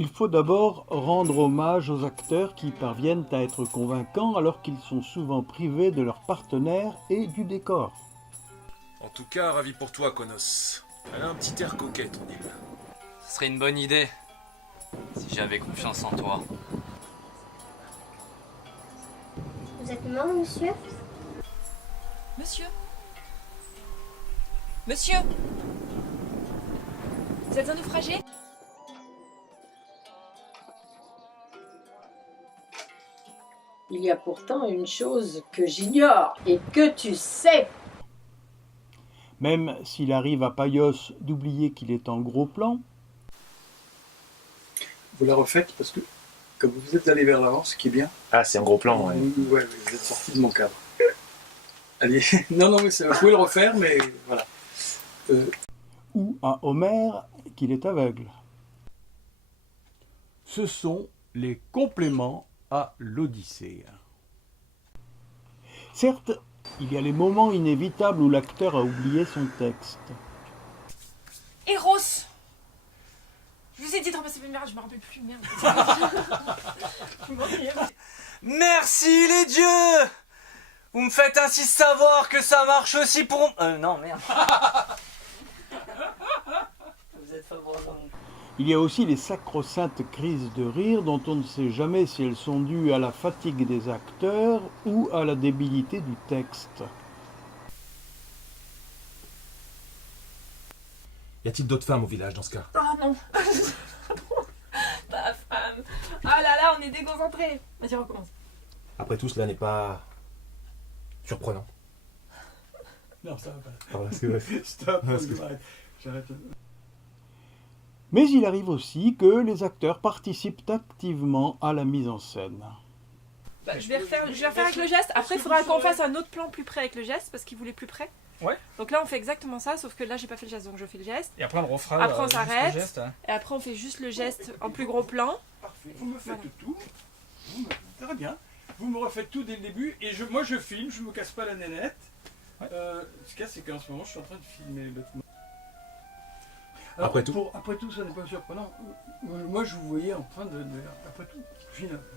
Il faut d'abord rendre hommage aux acteurs qui parviennent à être convaincants alors qu'ils sont souvent privés de leur partenaire et du décor. En tout cas, ravi pour toi, Konos. Elle a un petit air coquet, ton île. Ce serait une bonne idée, si j'avais confiance en toi. Vous êtes mort, monsieur? Monsieur? Monsieur? Vous êtes un naufragé? Il y a pourtant une chose que j'ignore et que tu sais. Même s'il arrive à Païos d'oublier qu'il est en gros plan, Vous la refaites parce que, comme vous êtes allé vers l'avant, ce qui est bien. Ah, c'est en gros plan, ouais. Ouais, vous êtes sorti de mon cadre. Allez, non, mais vous pouvez le refaire, mais voilà. ou à Homère qu'il est aveugle. Ce sont les compléments à l'Odyssée. Certes, il y a les moments inévitables où l'acteur a oublié son texte. Eros! Je vous ai dit de remplacer mes merde, je me rappelle plus, merde. Merci les dieux! Vous me faites ainsi savoir que ça marche aussi pour... non, merde. Vous êtes favorable. Il y a aussi les sacro-saintes crises de rire dont on ne sait jamais si elles sont dues à la fatigue des acteurs ou à la débilité du texte. Y a-t-il d'autres femmes au village dans ce cas? Oh non. Ta femme. Ah là là, on est déconcentrés. Vas-y, recommence. Après tout, cela n'est pas surprenant. Non, ça va pas. Pardon, est-ce que... Stop, Parce que- j'arrête. Mais il arrive aussi que les acteurs participent activement à la mise en scène. Bah, je vais refaire avec le geste. Après, il faudra qu'on fasse un autre plan plus près avec le geste parce qu'il voulait plus près. Ouais. Donc là, on fait exactement ça, sauf que là, j'ai pas fait le geste, donc je fais le geste. Et après on le refera. Après, on juste s'arrête. le geste, hein. Et après, on fait juste le geste en plus gros plan. Parfait. Vous me faites tout. Très bien. Vous me refaites tout dès le début. Et moi, je filme, je me casse pas la nénette. Ouais. Ce qu'il y a, c'est qu'en ce moment, je suis en train de filmer l'autre. Après tout. Après tout, ça n'est pas surprenant. Moi, je vous voyais en train de après tout.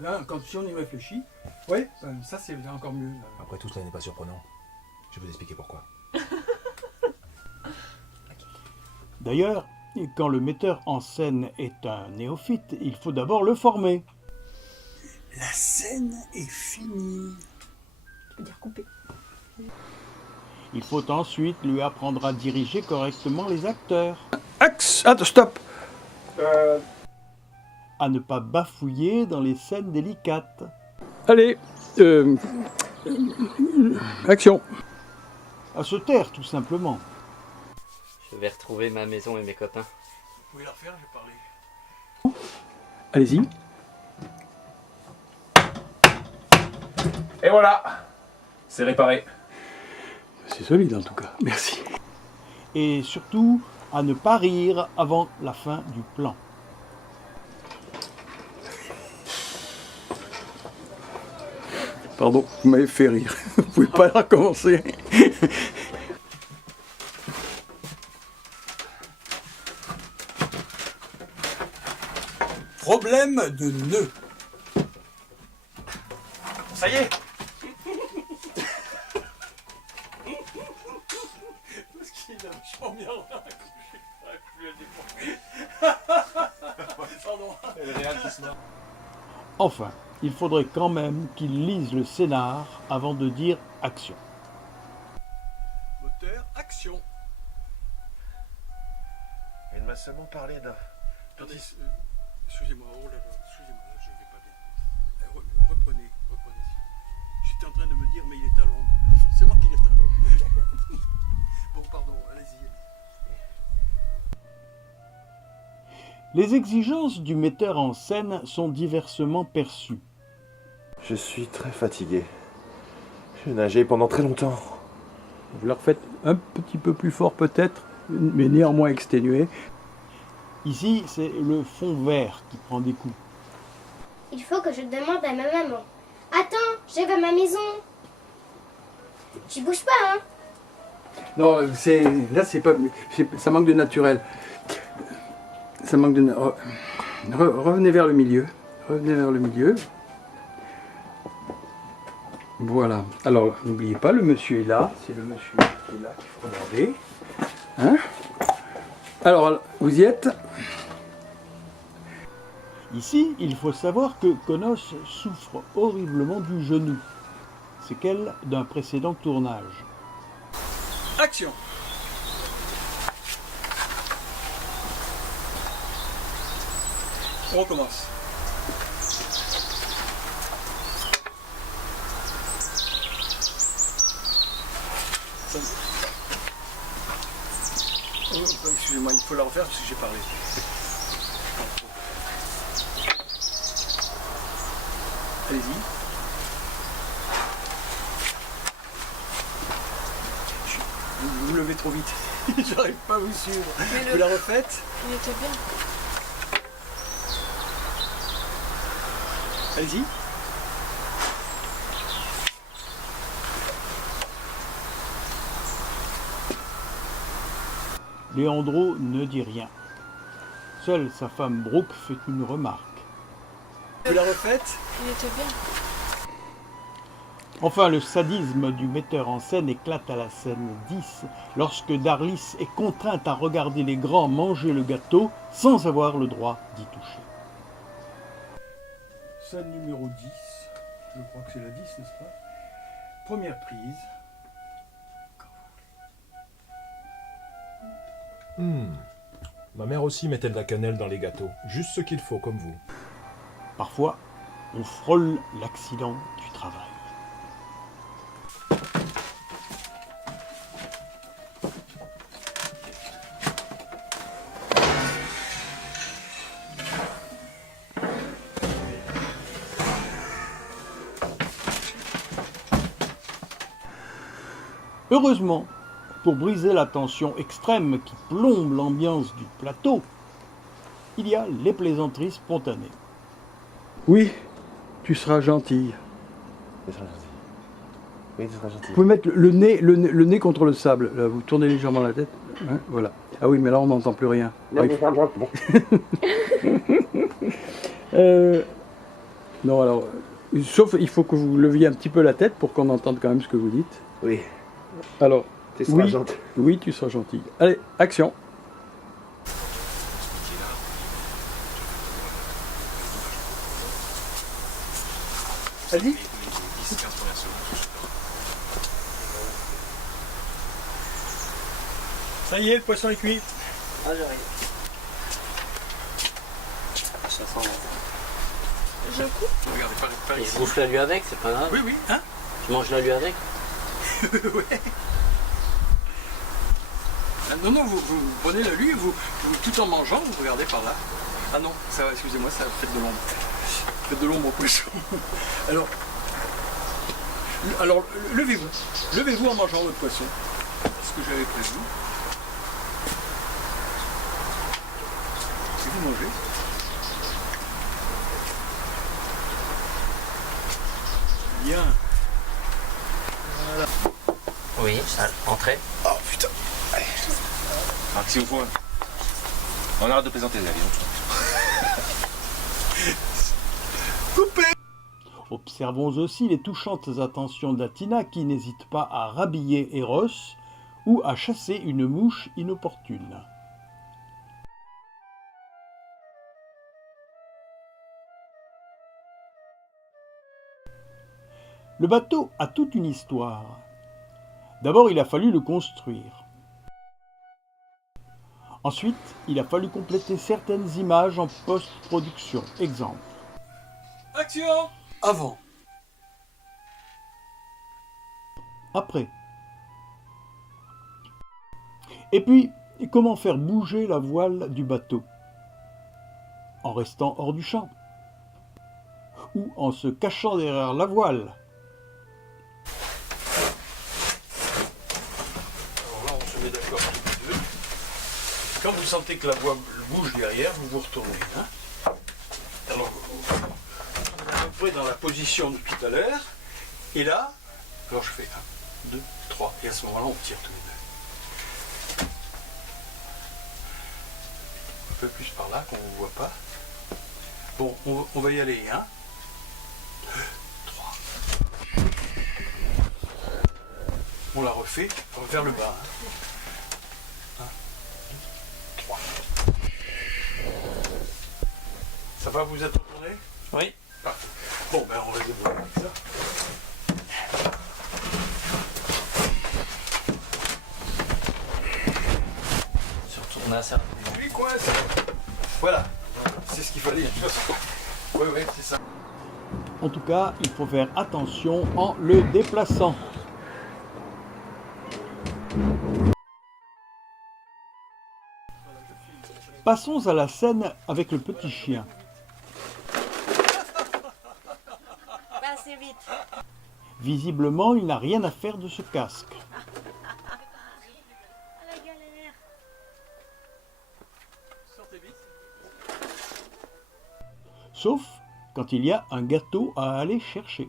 Là, si on y réfléchit, ouais, ça c'est encore mieux. Après tout, cela n'est pas surprenant. Je vais vous expliquer pourquoi. D'ailleurs, quand le metteur en scène est un néophyte, il faut d'abord le former. La scène est finie. Tu peux dire couper. Il faut ensuite lui apprendre à diriger correctement les acteurs, Stop. à ne pas bafouiller dans les scènes délicates, Allez, action. à se taire tout simplement. Je vais retrouver ma maison et mes copains. Vous pouvez la refaire, je vais parler. Allez-y. Et voilà, c'est réparé. C'est solide en tout cas, merci. Et surtout, à ne pas rire avant la fin du plan. Pardon, vous m'avez fait rire. Vous pouvez pas la recommencer. Problème de nœud. Ça y est. Parce qu'il a vachement bien raccroché. Pardon. Enfin, il faudrait quand même qu'il lise le scénar avant de dire action. Moteur, action. Il m'a seulement parlé d'un... Attendez, excusez-moi, oh là là, excusez-moi, là, je vais pas bien. Reprenez. J'étais en train de me dire, mais il est à l'ombre. Forcément qu'il est à l'ombre. Bon, pardon, allez-y. Les exigences du metteur en scène sont diversement perçues. Je suis très fatigué. J'ai nagé pendant très longtemps. Vous la refaites un petit peu plus fort peut-être, mais néanmoins exténué. Ici, c'est le fond vert qui prend des coups. Il faut que je demande à ma maman. Attends, j'arrive à ma maison. Tu bouges pas, hein? Non, là c'est pas, ça manque de naturel. Ça manque de... Revenez vers le milieu. Revenez vers le milieu. Voilà. Alors, n'oubliez pas, le monsieur est là. C'est le monsieur qui est là qu'il faut regarder. Hein? Alors, vous y êtes? Ici, il faut savoir que Konos souffre horriblement du genou. Séquelle d'un précédent tournage. Action. On recommence. Excusez-moi, il faut la refaire parce que j'ai parlé. Allez-y. Vous levez trop vite. J'arrive pas à vous suivre. Vous la refaites? Il était bien. Allez-y. Leandro ne dit rien. Seule sa femme Brooke fait une remarque. Vous la refaites? Il était bien. Enfin, le sadisme du metteur en scène éclate à la scène 10, lorsque Darlis est contrainte à regarder les grands manger le gâteau sans avoir le droit d'y toucher. Scène numéro 10. Je crois que c'est la 10, n'est-ce pas? Première prise. Ma mère aussi mettait de la cannelle dans les gâteaux. Juste ce qu'il faut, comme vous. Parfois, on frôle l'accident du travail. Heureusement, pour briser la tension extrême qui plombe l'ambiance du plateau, il y a les plaisanteries spontanées. Oui, tu seras gentille. Tu seras gentil. Oui, tu seras gentil. Vous pouvez mettre le nez contre le sable. Là, vous tournez légèrement la tête. Hein, voilà. Ah oui, mais là, on n'entend plus rien. Non, Non, alors, sauf il faut que vous leviez un petit peu la tête pour qu'on entende quand même ce que vous dites. Oui, Alors, tu seras oui, gentil. oui, tu seras gentil. Allez, action. Allez-y. Ça y est, le poisson est cuit. Ah, j'arrive. Ça sent. Je coupe. Regardez, pas Et ici. je bouffe la lui avec, c'est pas grave. Oui, oui, hein? Je mange la lui avec. Ouais. Ah, non, non, vous prenez la lue et vous, tout en mangeant, vous regardez par là. Ah non, ça va, excusez-moi, ça fait de l'ombre. Faites de l'ombre au poisson. Alors levez-vous. Levez-vous en mangeant votre poisson. C'est ce que j'avais prévu. Et vous mangez. Bien. Oui, ça, entrez. Oh putain. Alors, si vous faut, on arrête de plaisanter, les amis. Coupé. Observons aussi les touchantes attentions d'Athina qui n'hésite pas à rhabiller Eros ou à chasser une mouche inopportune. Le bateau a toute une histoire. D'abord, il a fallu le construire. Ensuite, il a fallu compléter certaines images en post-production. Exemple. Action. Avant. Après. Et puis, comment faire bouger la voile du bateau? En restant hors du champ? Ou en se cachant derrière la voile? Alors là, on se met d'accord tous les deux. Quand vous sentez que la voile bouge derrière, vous vous retournez. Hein. Alors, vous êtes à peu près dans la position de tout à l'heure. Et là, alors je fais 1, 2, 3. Et à ce moment-là, on tire tous les deux. Un peu plus par là, qu'on ne vous voit pas. Bon, on va y aller, hein. 3. On la refait, on va vers le bas. Hein. 1, 2, 3. Ça va, vous êtes retourné? Oui. Parfait. Bon, ben on va débrouiller avec ça. Se retourner à ça. Lui coince. Voilà. C'est ce qu'il fallait. Oui, oui, c'est ça. En tout cas, il faut faire attention en le déplaçant. Passons à la scène avec le petit chien. Pas assez vite. Visiblement, il n'a rien à faire de ce casque. La galère. Sortez vite. Sauf quand il y a un gâteau à aller chercher.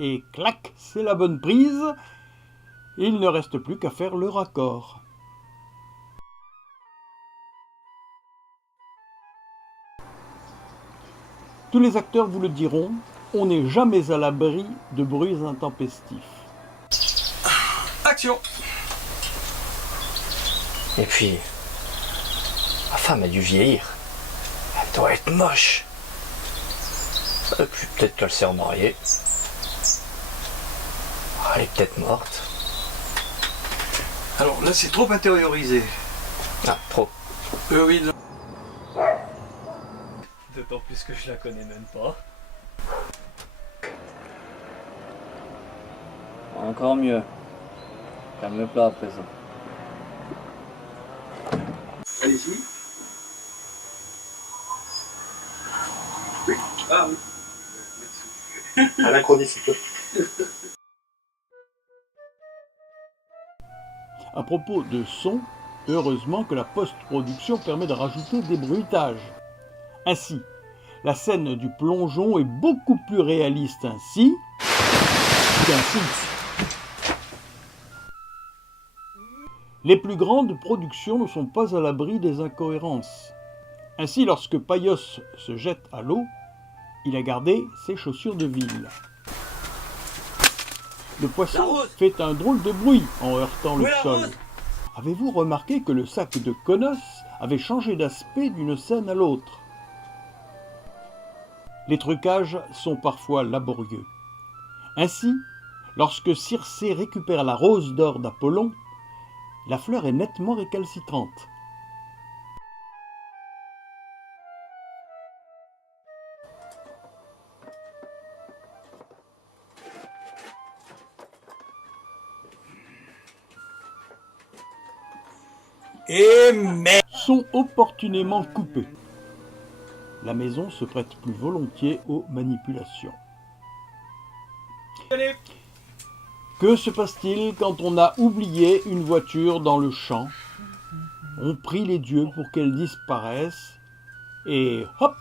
Et clac, c'est la bonne prise. Il ne reste plus qu'à faire le raccord. Tous les acteurs vous le diront, on n'est jamais à l'abri de bruits intempestifs. Action. Et puis, ma femme a dû vieillir. Elle doit être moche. Et puis peut-être qu'elle s'est remariée. Elle est peut-être morte. Alors là, c'est trop intériorisé. Ah, trop. Oui, non. D'autant plus que je la connais même pas. Encore mieux. Calme-toi à présent. Allez-y. Oui. Ah oui. Anachronistique. À propos de son, heureusement que la post-production permet de rajouter des bruitages. Ainsi, la scène du plongeon est beaucoup plus réaliste ainsi qu'ainsi. Les plus grandes productions ne sont pas à l'abri des incohérences. Ainsi, lorsque Paios se jette à l'eau, il a gardé ses chaussures de ville. Le poisson fait un drôle de bruit en heurtant le sol. Avez-vous remarqué que le sac de Konos avait changé d'aspect d'une scène à l'autre? Les trucages sont parfois laborieux. Ainsi, lorsque Circé récupère la rose d'or d'Apollon, la fleur est nettement récalcitrante. Sont opportunément coupés. La maison se prête plus volontiers aux manipulations. Que se passe-t-il quand on a oublié une voiture dans le champ? On prie les dieux pour qu'elle disparaisse et hop,